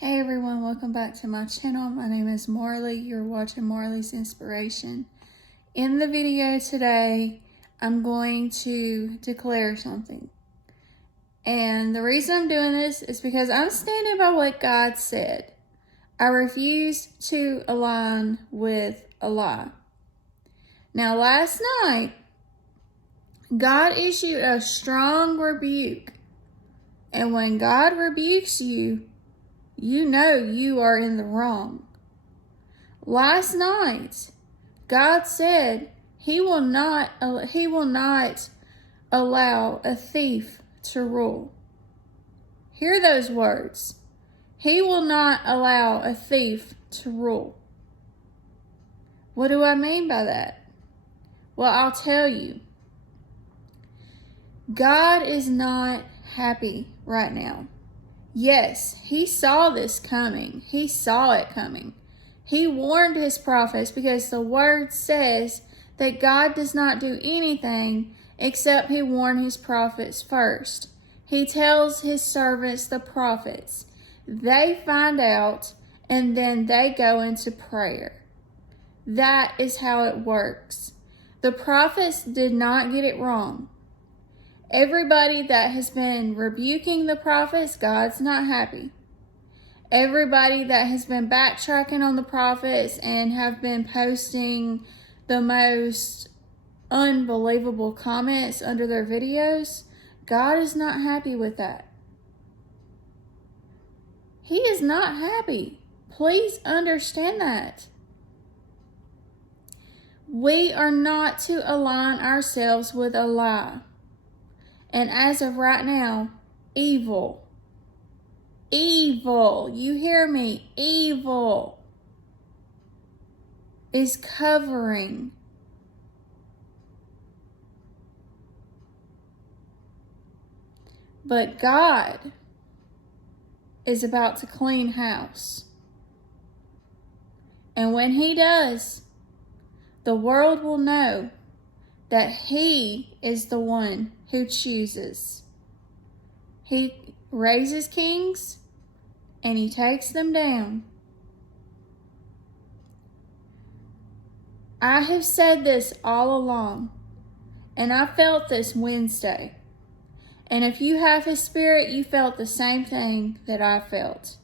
Hey everyone, welcome back to my channel. My name is Marley. You're watching Marley's Inspiration. In the video today, I'm going to declare something. And the reason I'm doing this is because I'm standing by what God said. I refuse to align with a lie. Now, last night, God issued a strong rebuke. And when God rebukes you, you know you are in the wrong. Last night, God said he will not allow a thief to rule. Hear those words. He will not allow a thief to rule. What do I mean by that? Well, I'll tell you. God is not happy right now. Yes, he saw this coming. He saw it coming. He warned his prophets because the word says that God does not do anything except he warned his prophets first. He tells his servants, the prophets. They find out and then they go into prayer. That is how it works. The prophets did not get it wrong. Everybody that has been rebuking the prophets, God's not happy. Everybody that has been backtracking on the prophets and have been posting the most unbelievable comments under their videos, God is not happy with that. He is not happy. Please understand that. We are not to align ourselves with a lie. And as of right now, evil, you hear me, evil is covering. But God is about to clean house. And when he does, the world will know that he is the one who chooses. He raises kings and he takes them down. I have said this all along, and I felt this Wednesday. And if you have his spirit, you felt the same thing that I felt.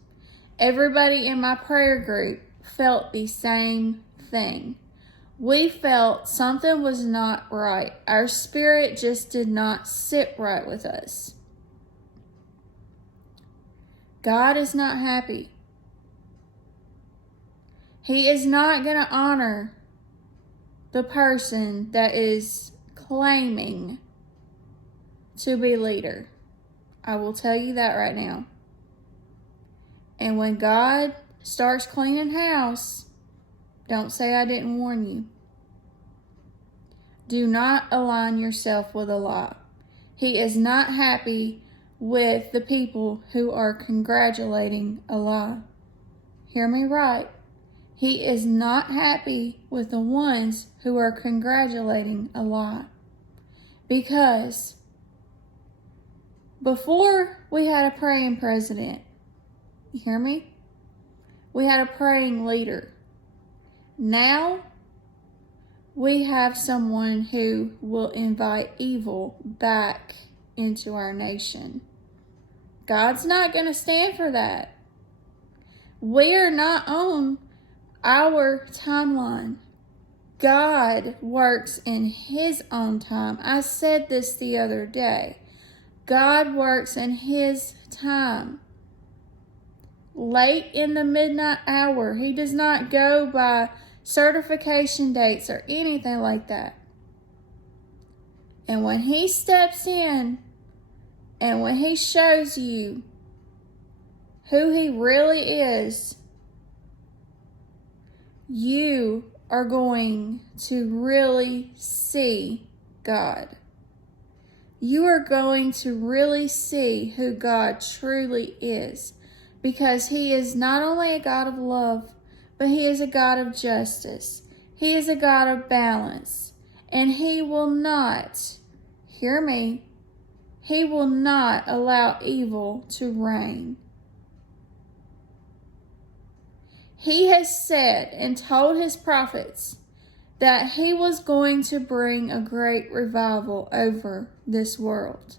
Everybody in my prayer group felt the same thing. We felt something was not right. Our spirit just did not sit right with us. God is not happy. He is not going to honor the person that is claiming to be leader. I will tell you that right now. And when God starts cleaning house, don't say I didn't warn you. Do not align yourself with a lie. He is not happy with the people who are congratulating a lie. Hear me right. He is not happy with the ones who are congratulating a lie. Because before we had a praying president, you hear me? We had a praying leader. Now, we have someone who will invite evil back into our nation. God's not going to stand for that. We are not on our timeline. God works in his own time. I said this the other day. God works in his time. Late in the midnight hour. He does not go by certification dates or anything like that. And when he steps in and when he shows you who he really is, you are going to really see God. You are going to really see who God truly is, because he is not only a God of love, but he is a God of justice. He is a God of balance. And he will not, hear me, he will not allow evil to reign. He has said and told his prophets that he was going to bring a great revival over this world.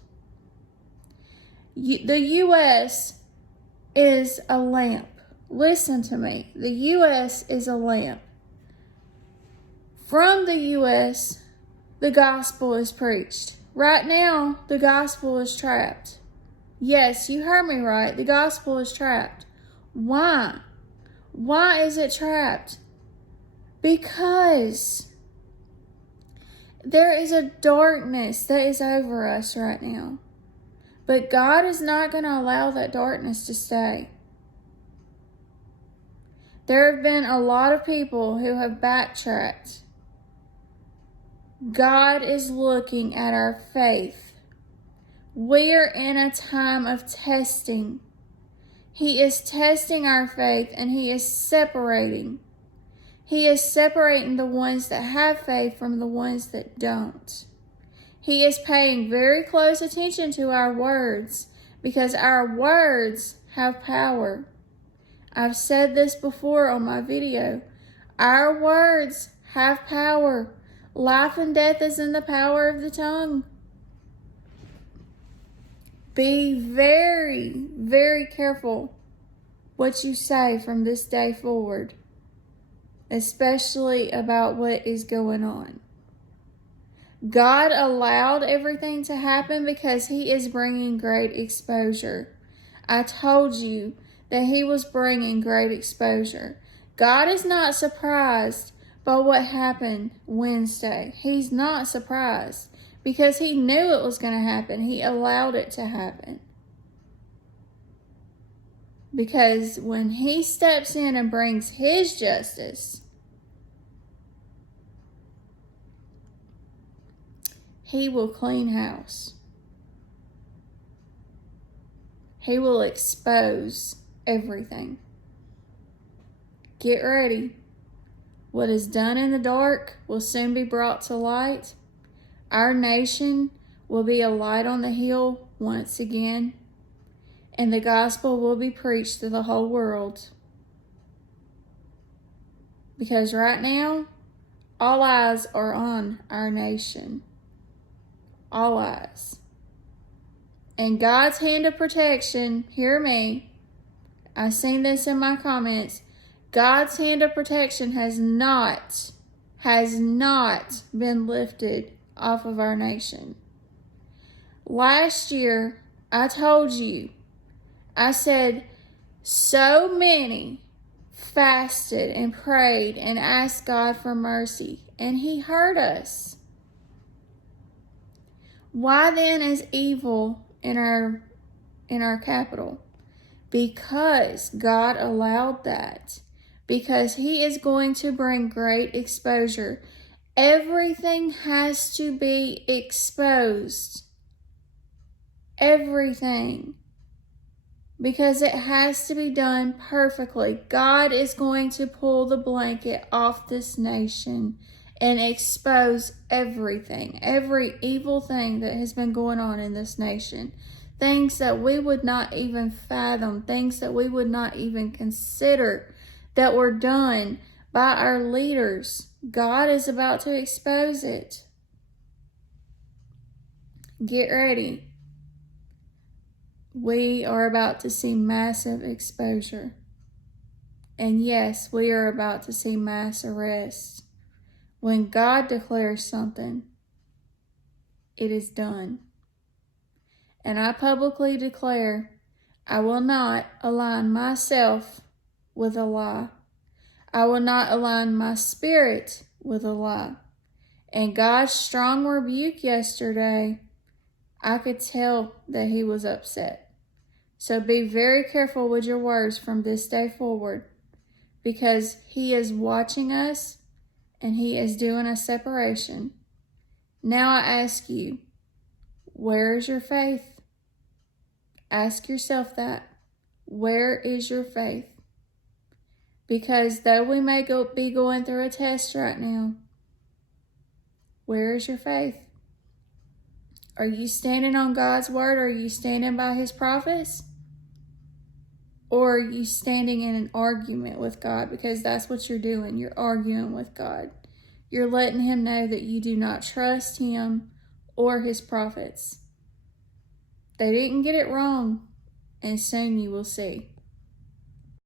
The U.S. is a lamp. Listen to me. The U.S. is a lamp. From the U.S., the gospel is preached. Right now, the gospel is trapped. Yes, you heard me right. The gospel is trapped. Why? Why is it trapped? Because there is a darkness that is over us right now. But God is not going to allow that darkness to stay. There have been a lot of people who have backtracked. God is looking at our faith. We are in a time of testing. He is testing our faith, and He is separating. He is separating the ones that have faith from the ones that don't. He is paying very close attention to our words, because our words have power. I've said this before on my video. Our words have power. Life and death is in the power of the tongue. Be very, very careful what you say from this day forward, especially about what is going on. God allowed everything to happen because He is bringing great exposure. I told you that He was bringing great exposure. God is not surprised by what happened Wednesday. He's not surprised because He knew it was going to happen. He allowed it to happen. Because when He steps in and brings His justice, He will clean house. He will expose everything. Get ready. What is done in the dark will soon be brought to light. Our nation will be a light on the hill once again, and the gospel will be preached to the whole world. Because right now, all eyes are on our nation. All eyes. And God's hand of protection, hear me, I've seen this in my comments, God's hand of protection has not been lifted off of our nation. Last year, I told you, I said, so many fasted and prayed and asked God for mercy, and He heard us. Why then is evil in our capital? Because God allowed that. Because He is going to bring great exposure. Everything has to be exposed. Everything. Because it has to be done perfectly. God is going to pull the blanket off this nation and expose everything, every evil thing that has been going on in this nation. Things that we would not even fathom, things that we would not even consider that were done by our leaders. God is about to expose it. Get ready. We are about to see massive exposure. And yes, we are about to see mass arrests. When God declares something, it is done. And I publicly declare, I will not align myself with a lie. I will not align my spirit with a lie. And God's strong rebuke yesterday, I could tell that He was upset. So be very careful with your words from this day forward, because He is watching us and He is doing a separation. Now I ask you, where is your faith? Ask yourself that. Where is your faith? Because though we may be going through a test right now, where is your faith? Are you standing on God's word? Are you standing by His prophets? or you standing in an argument with God, because that's what you're doing. You're arguing with God. You're letting him know that you do not trust him or his prophets. They didn't get it wrong, and soon you will see.